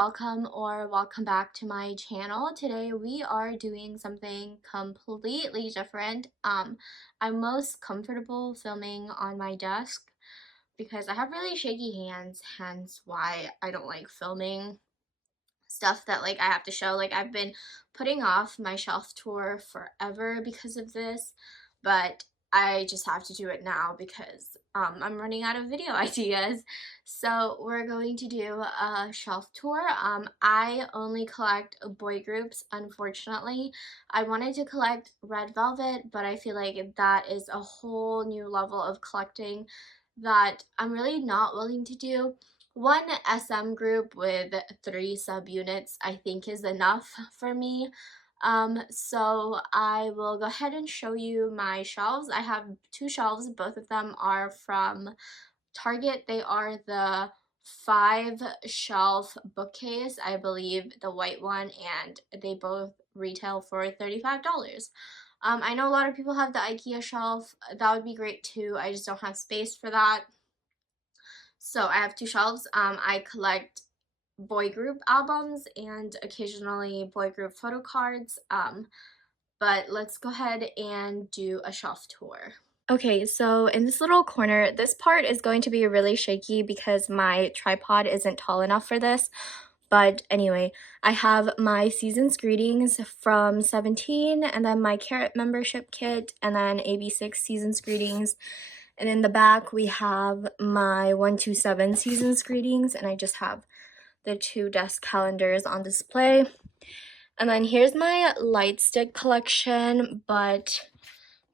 welcome or welcome back to my channel. Today we are doing something completely different. I'm most comfortable filming on my desk because I have really shaky hands, hence why I don't like filming stuff that like I have to show. Like I've been putting off my shelf tour forever because of this, but I just have to do it now because I'm running out of video ideas. So we're going to do a shelf tour. I only collect boy groups, unfortunately. I wanted to collect Red Velvet, but I feel like that is a whole new level of collecting that I'm really not willing to do. One SM group with 3 subunits I think is enough for me. So I will go ahead and show you my shelves. I have 2 shelves. Both of them are from Target. They are the 5 shelf bookcase, I believe, the white one, and they both retail for $35. I know a lot of people have the IKEA shelf. That would be great too. I just don't have space for that. So I have 2 shelves. I collect boy group albums and occasionally boy group photo cards. But let's go ahead and do a shelf tour. Okay, so in this little corner, this part is going to be really shaky because my tripod isn't tall enough for this. But anyway, I have my Season's Greetings from 17, and then my Carrot membership kit, and then AB6 Season's Greetings. And in the back, we have my 127 Season's Greetings, and I just have the 2 desk calendars on display. And then here's my light stick collection, but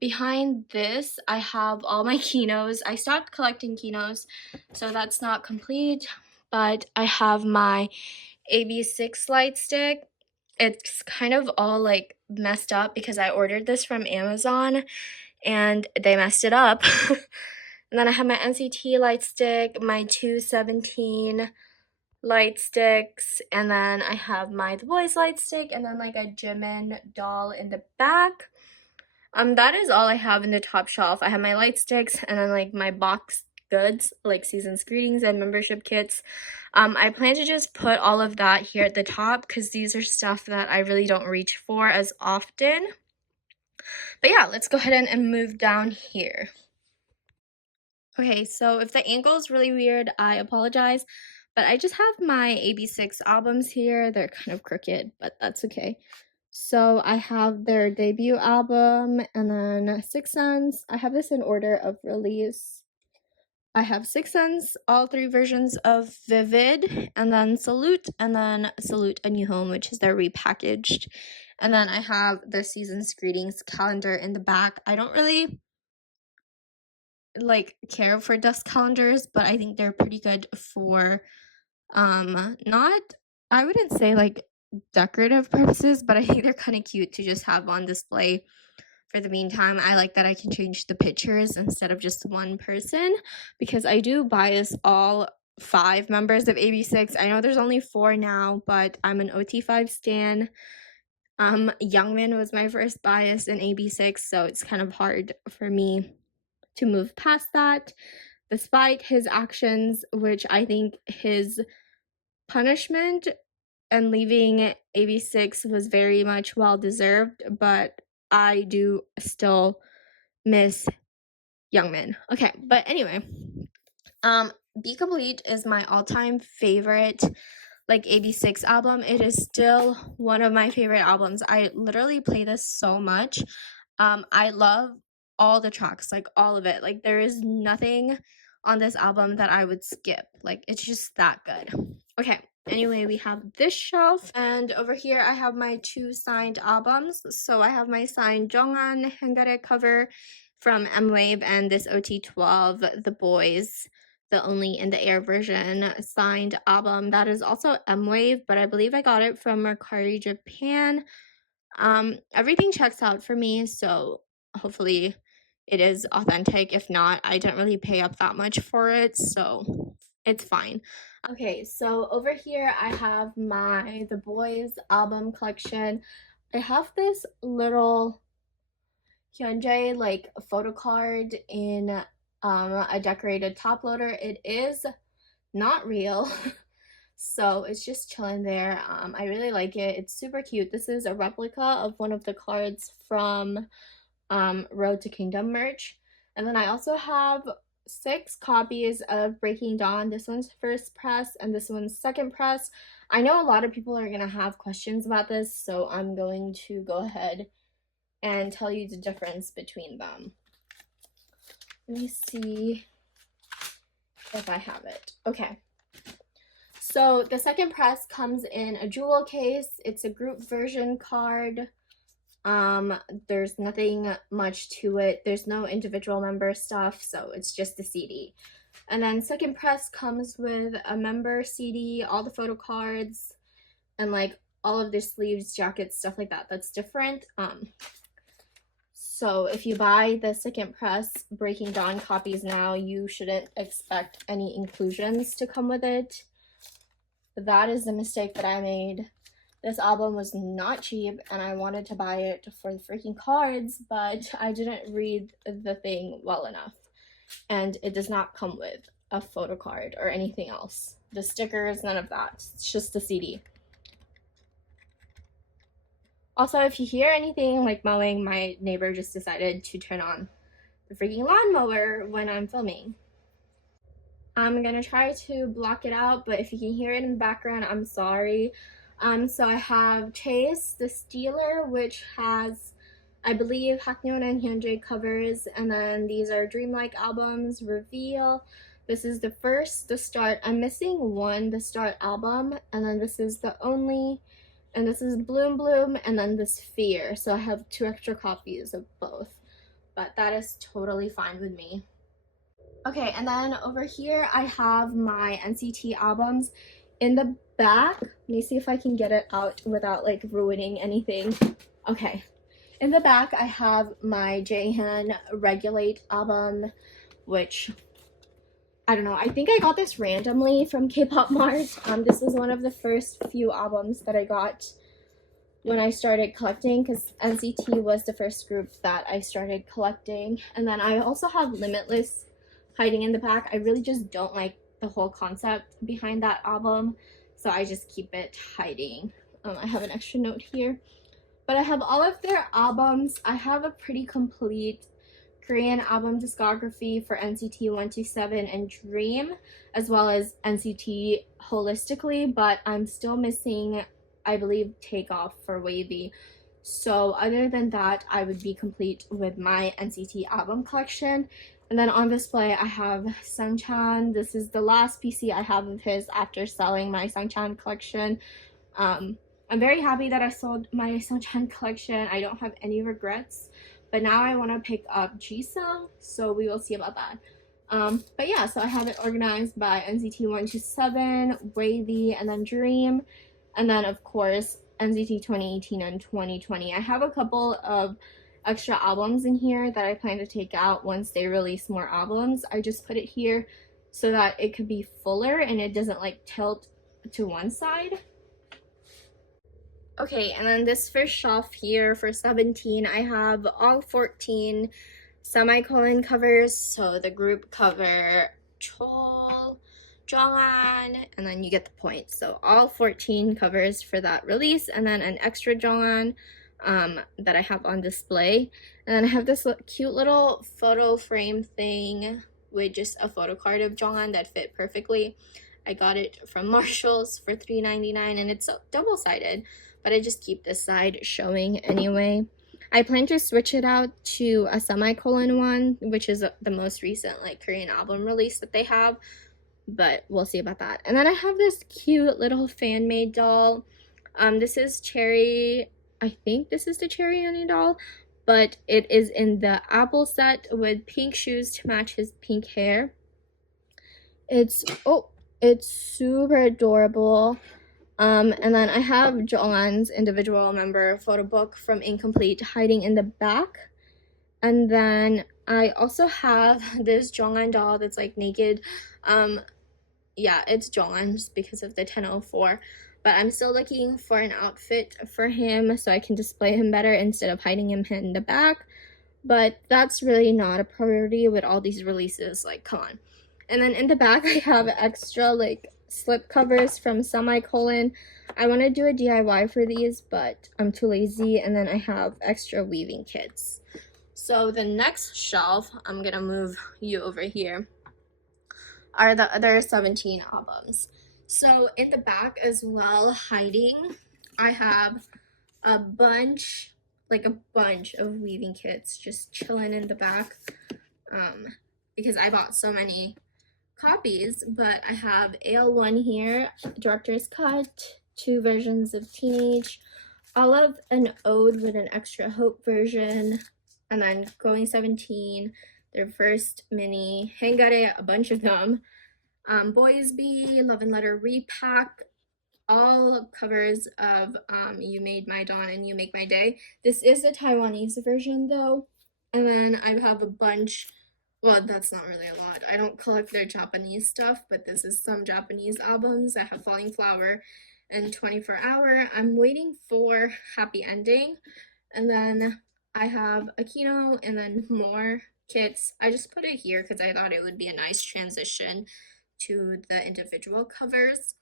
behind this, I have all my Kinos. I stopped collecting Kinos, so that's not complete, but I have my AB6 light stick. It's kind of all like messed up because I ordered this from Amazon and they messed it up. And then I have my NCT light stick, my 217 light sticks, and then I have my The Boys light stick, and then like a Jimin doll in the back. That is all I have in the top shelf. I have my light sticks and then like my box goods like Season's Greetings and membership kits. I plan to just put all of that here at the top because these are stuff that I really don't reach for as often. But yeah, let's go ahead and move down here. Okay, so if the angle is really weird, I apologize. But I just have my AB6 albums here. They're kind of crooked, but that's okay. So I have their debut album and then Six Sense. I have this in order of release. I have Six Sense, all 3 versions of Vivid, and then Salute A New Home, which is their repackaged. And then I have the Season's Greetings calendar in the back. I don't really like care for dust calendars, but I think they're pretty good for not, I wouldn't say like decorative purposes, but I think they're kind of cute to just have on display for the meantime. I like that I can change the pictures instead of just one person because I do bias all 5 members of AB6. I know there's only 4 now, but I'm an OT5 stan. Youngmin was my first bias in AB6, so it's kind of hard for me to move past that, despite his actions, which I think his punishment and leaving AB6 was very much well deserved, but I do still miss Youngmin. Okay, but anyway, Be Complete is my all-time favorite like AB6 album. It is still one of my favorite albums. I literally play this so much. I love all the tracks, like all of it. Like there is nothing on this album that I would skip. Like it's just that good. Okay, anyway, we have this shelf, and over here I have my 2 signed albums. So I have my signed Jonghan Hyundai cover from M-Wave and this OT12, The Boys, the Only in the Air version signed album. That is also M-Wave, but I believe I got it from Mercari Japan. Everything checks out for me, so hopefully it is authentic. If not, I didn't really pay up that much for it, so it's fine. Okay, so over here I have my The Boys album collection. I have this little Hyundai like photo card in a decorated top loader. It is not real. So it's just chilling there. I really like it. It's super cute. This is a replica of one of the cards from Road to Kingdom merch. And then I also have 6 copies of Breaking Dawn. This one's first press and this one's second press. I know a lot of people are going to have questions about this, so I'm going to go ahead and tell you the difference between them. Let me see if I have it. Okay. So the second press comes in a jewel case. It's a group version card. There's nothing much to it. There's no individual member stuff, so it's just the CD. And then second press comes with a member CD, all the photo cards, and like all of the sleeves, jackets, stuff like that. That's different. So if you buy the second press Breaking Dawn copies now, you shouldn't expect any inclusions to come with it. That is the mistake that I made. This album was not cheap and I wanted to buy it for the freaking cards, but I didn't read the thing well enough. And it does not come with a photo card or anything else. The stickers, none of that. It's just the CD. Also, if you hear anything like mowing, my neighbor just decided to turn on the freaking lawnmower when I'm filming. I'm gonna try to block it out, but if you can hear it in the background, I'm sorry. So I have Chase, the Stealer, which has, I believe, Haknyeon and Hyundai covers, and then these are Dreamlike albums, Reveal. This is the first, The Start. I'm missing one, The Start album, and then this is The Only, and this is Bloom Bloom, and then this Fear. So I have 2 extra copies of both, but that is totally fine with me. Okay, and then over here I have my NCT albums. In the back, let me see if I can get it out without like ruining anything. Okay, in the back I have my Jaehan Regulate album, which I don't know, I think I got this randomly from K-pop Mart. This was one of the first few albums that I got when I started collecting, because NCT was the first group that I started collecting. And then I also have Limitless hiding in the back. I really just don't like the whole concept behind that album, so I just keep it hiding. I have an extra note here, but I have all of their albums. I have a pretty complete Korean album discography for NCT 127 and Dream, as well as NCT holistically, but I'm still missing, I believe, Takeoff for Wavy. So other than that, I would be complete with my NCT album collection. And then on display, I have Sungchan. This is the last PC I have of his after selling my Sungchan collection. I'm very happy that I sold my Sungchan collection. I don't have any regrets. But now I want to pick up Jisung, so we will see about that. But yeah, so I have it organized by NCT 127, Wavy, and then Dream. And then, of course, NCT 2018 and 2020. I have a couple of extra albums in here that I plan to take out once they release more albums. I just put it here so that it could be fuller and it doesn't like tilt to one side. Okay, and then this first shelf here for 17, I have all 14 semicolon covers. So the group cover, Chol, Jonghan, and then you get the point. So all 14 covers for that release, and then an extra Jonghan that I have on display. And then I have this cute little photo frame thing with just a photo card of Jonghan that fit perfectly. I got it from Marshall's for $3.99 and it's double-sided, but I just keep this side showing anyway. I plan to switch it out to a semicolon one, which is the most recent like Korean album release that they have, but we'll see about that. And then I have this cute little fan-made doll. This is Cherry. I think this is the Cherry Honey doll, but it is in the apple set with pink shoes to match his pink hair. It's super adorable. And then I have Jonghan's individual member photo book from Incomplete hiding in the back. And then I also have this Jonghan doll that's like naked. Yeah, it's Jonghan's because of the 1004. But I'm still looking for an outfit for him so I can display him better instead of hiding him in the back. But that's really not a priority with all these releases, like, come on. And then in the back I have extra like slip covers from Semicolon. I want to do a DIY for these, but I'm too lazy, and then I have extra weaving kits. So the next shelf, I'm gonna move you over here, are the other 17 albums. So in the back as well, hiding, I have a bunch of weaving kits just chilling in the back, because I bought so many copies. But I have AL1 here, director's cut, 2 versions of Teenage, Olive an Ode with an Extra Hope version, and then Going 17, their first mini, Hangare, a bunch of them, Boys Be, Love and Letter repack, all covers of You Made My Dawn and You Make My Day. This is the Taiwanese version though. And then I have a bunch, well, that's not really a lot. I don't collect their Japanese stuff, but this is some Japanese albums. I have Falling Flower and 24 Hour. I'm waiting for Happy Ending. And then I have Aquino and then more kits. I just put it here because I thought it would be a nice transition to the individual covers.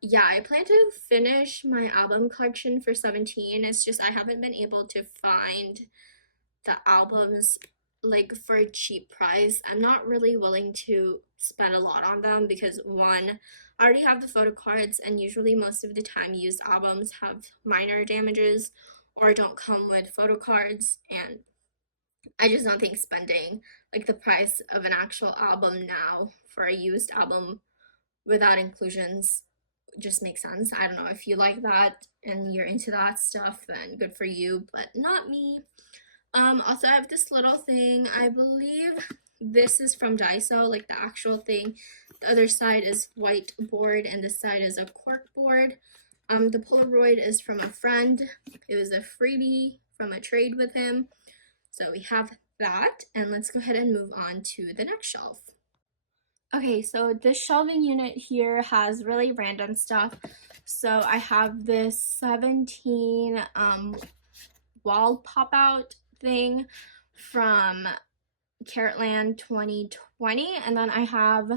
Yeah, I plan to finish my album collection for 17. It's just I haven't been able to find the albums like for a cheap price. I'm not really willing to spend a lot on them because one, I already have the photo cards, and usually most of the time used albums have minor damages or don't come with photo cards, and I just don't think spending like the price of an actual album now for a used album without inclusions just makes sense. I don't know, if you like that and you're into that stuff, then good for you, but not me. Also I have this little thing, I believe this is from Daiso, like the actual thing. The other side is white board and this side is a cork board. The Polaroid is from a friend. It was a freebie from a trade with him. So we have that, and let's go ahead and move on to the next shelf. Okay, so this shelving unit here has really random stuff. So I have this 17 wall pop-out thing from Carrotland 2020, and then I have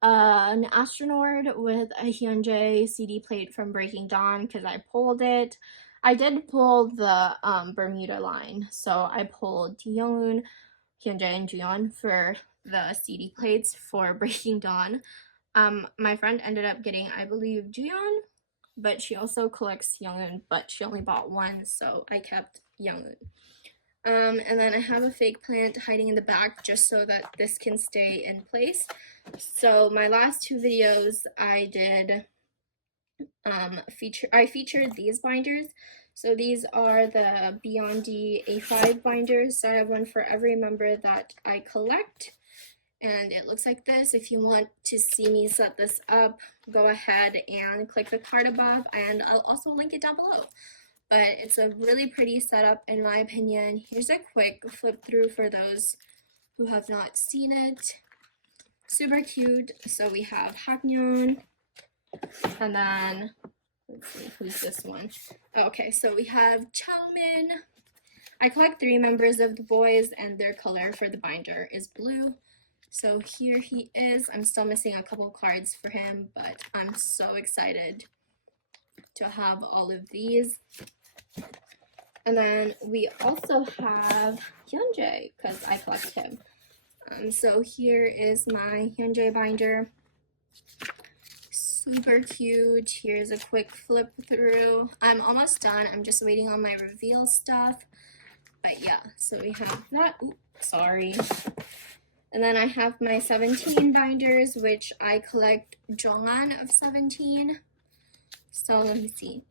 an astronaut with a Hyundai CD plate from Breaking Dawn because I pulled it. I did pull the Bermuda line, so I pulled Young, Hyundai, and Jiyeon for the CD plates for Breaking Dawn. My friend ended up getting, I believe, Jiyeon, but she also collects Young, but she only bought one, so I kept Young. And then I have a fake plant hiding in the back just so that this can stay in place. So my last 2 videos I did I featured these binders. So these are the Beyond D A5 binders. So I have one for every member that I collect, and it looks like this. If you want to see me set this up, go ahead and click the card above, and I'll also link it down below. But it's a really pretty setup in my opinion. Here's a quick flip through for those who have not seen it. Super cute. So we have Haknyeon, and then let's see, who's this one? Okay, so we have Chaomin. I collect 3 members of the boys, and their color for the binder is blue. So here he is. I'm still missing a couple cards for him, but I'm so excited to have all of these. And then we also have Hyunjae, because I collect him. So here is my Hyunjae binder. Super cute. Here's a quick flip through. I'm almost done. I'm just waiting on my reveal stuff. But yeah, so we have that. Oops, sorry. And then I have my 17 binders, which I collect Jong'an of 17. So let me see.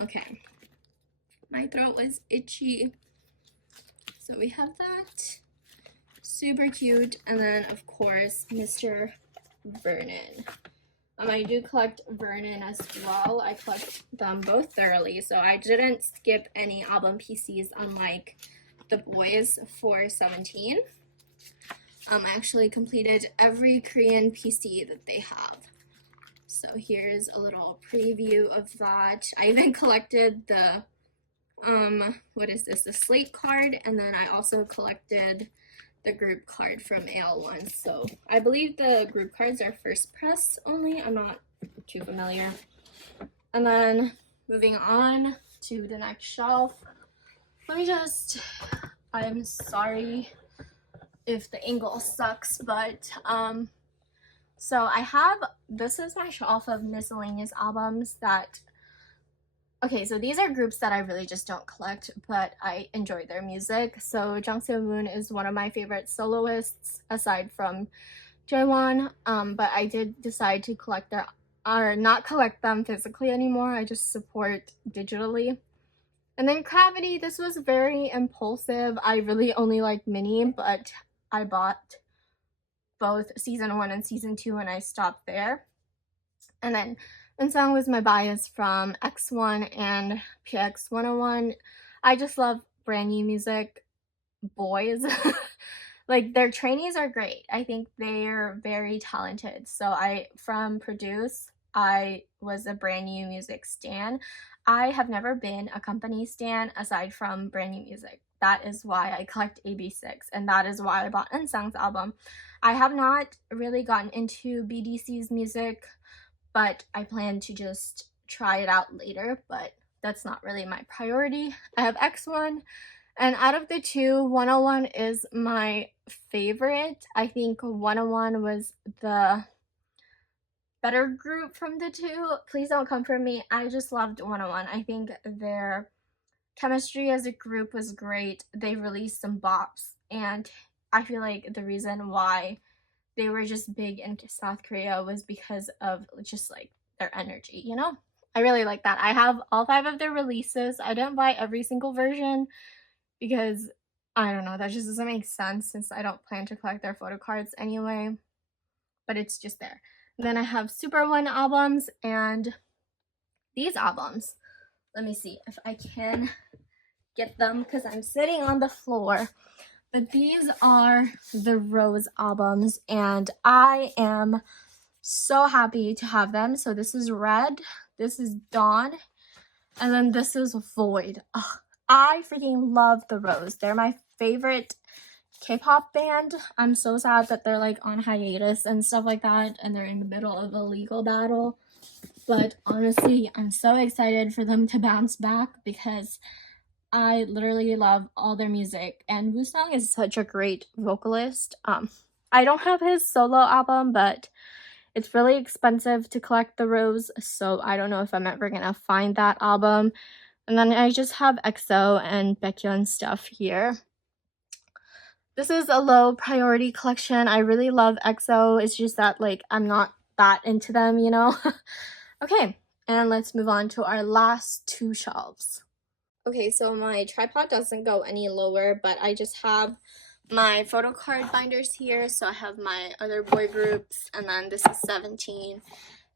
Okay. My throat was itchy. So we have that. Super cute. And then, of course, Mr. Vernon. I do collect Vernon as well. I collect them both thoroughly, so I didn't skip any album PCs unlike the boys for 17. I actually completed every Korean PC that they have. So here's a little preview of that. I even collected the, what is this, the slate card, and then I also collected the group card from AL1. So I believe the group cards are first press only. I'm not too familiar. And then moving on to the next shelf. Let me just, I'm sorry if the angle sucks, but so I have, this is my shelf of miscellaneous albums that, okay, so these are groups that I really just don't collect, but I enjoy their music. So Jung Seo-moon is one of my favorite soloists aside from Jaewon, but I did decide to collect their, or not collect them physically anymore. I just support digitally. And then Gravity, this was very impulsive. I really only like Mini, but I bought both season 1 and season 2 and I stopped there. And then Unsung was my bias from X1 and PX 101. I just love brand new music boys. Like, their trainees are great. I think they're very talented. So from Produce, I was a brand new music stan. I have never been a company stan aside from brand new music. That is why I collect AB6, and that is why I bought Unsung's album. I have not really gotten into BDC's music, but I plan to just try it out later, but that's not really my priority. I have X1, and out of the two, 101 is my favorite. I think 101 was the better group from the two. Please don't come for me. I just loved 101. I think their chemistry as a group was great. They released some bops, and I feel like the reason why they were just big in South Korea was because of just like their energy, you know? I really like that. I have all 5 of their releases. I didn't buy every single version because I don't know, that just doesn't make sense since I don't plan to collect their photo cards anyway, but it's just there. And then I have Super One albums and these albums. Let me see if I can get them because I'm sitting on the floor. But these are the Rose albums, and I am so happy to have them. So this is Red, this is Dawn, and then this is Void. Ugh, I freaking love the Rose. They're my favorite K-pop band. I'm so sad that they're like on hiatus and stuff like that, and they're in the middle of a legal battle. But honestly, I'm so excited for them to bounce back because I literally love all their music, and Woo-sung is such a great vocalist. I don't have his solo album, but it's really expensive to collect the Rose, so I don't know if I'm ever gonna find that album. And then I just have EXO and Baekhyun stuff here. This is a low priority collection. I really love EXO. It's just that like I'm not that into them, you know? Okay, and let's move on to our last 2 shelves. Okay, so my tripod doesn't go any lower, but I just have my photo card binders here. So I have my other boy groups, and then this is 17,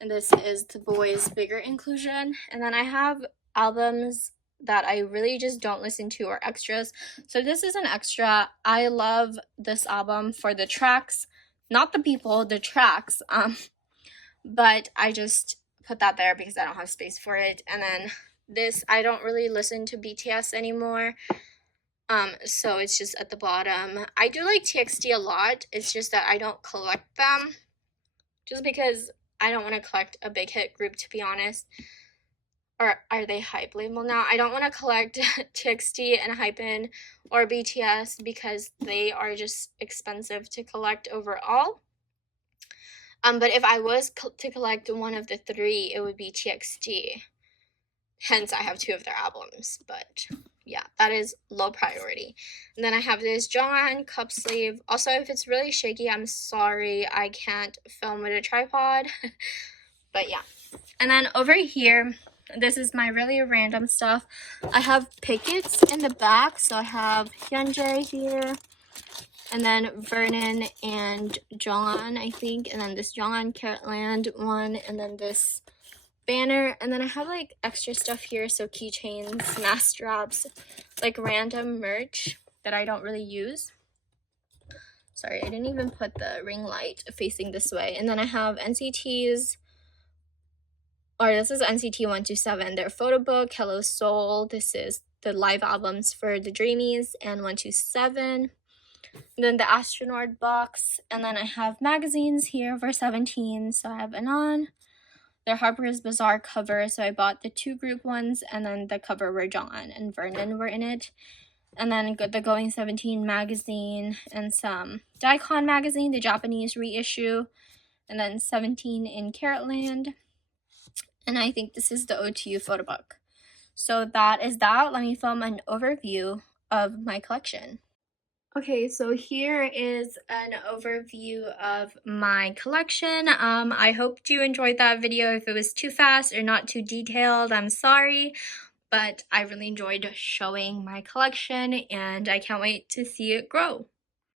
and this is the boys' bigger inclusion. And then I have albums that I really just don't listen to or extras. So this is an extra. I love this album for the tracks, not the people, the tracks. But I just put that there because I don't have space for it. And then this, I don't really listen to BTS anymore, so it's just at the bottom. I do like TXT a lot. It's just that I don't collect them just because I don't want to collect a big hit group, to be honest. Or are they hype label now? I don't want to collect TXT and Hypen or BTS because they are just expensive to collect overall. But if I was to collect one of the 3, it would be TXT. Hence, I have 2 of their albums, but yeah, that is low priority. And then I have this Jonghan cup sleeve. Also, if it's really shaky, I'm sorry, I can't film with a tripod, but yeah. And then over here, this is my really random stuff. I have pickets in the back, so I have Hyundai here, and then Vernon and Jonghan, I think, and then this Jonghan Carrotland one, and then this banner, and then I have like extra stuff here, so keychains, mask straps, like random merch that I don't really use. Sorry, I didn't even put the ring light facing this way. And then I have NCT's, or this is NCT 127, their photo book, Hello Soul. This is the live albums for the Dreamies and 127. Then the astronaut box, and then I have magazines here for 17. So I have Anon, their Harper's Bazaar cover, so I bought the 2 group ones, and then the cover where John and Vernon were in it. And then the Going 17 magazine, and some Daikon magazine, the Japanese reissue, and then 17 in Carrotland. And I think this is the OTU photo book. So that is that. Let me film an overview of my collection. Okay, so here is an overview of my collection. I hope you enjoyed that video. If it was too fast or not too detailed, I'm sorry, but I really enjoyed showing my collection and I can't wait to see it grow.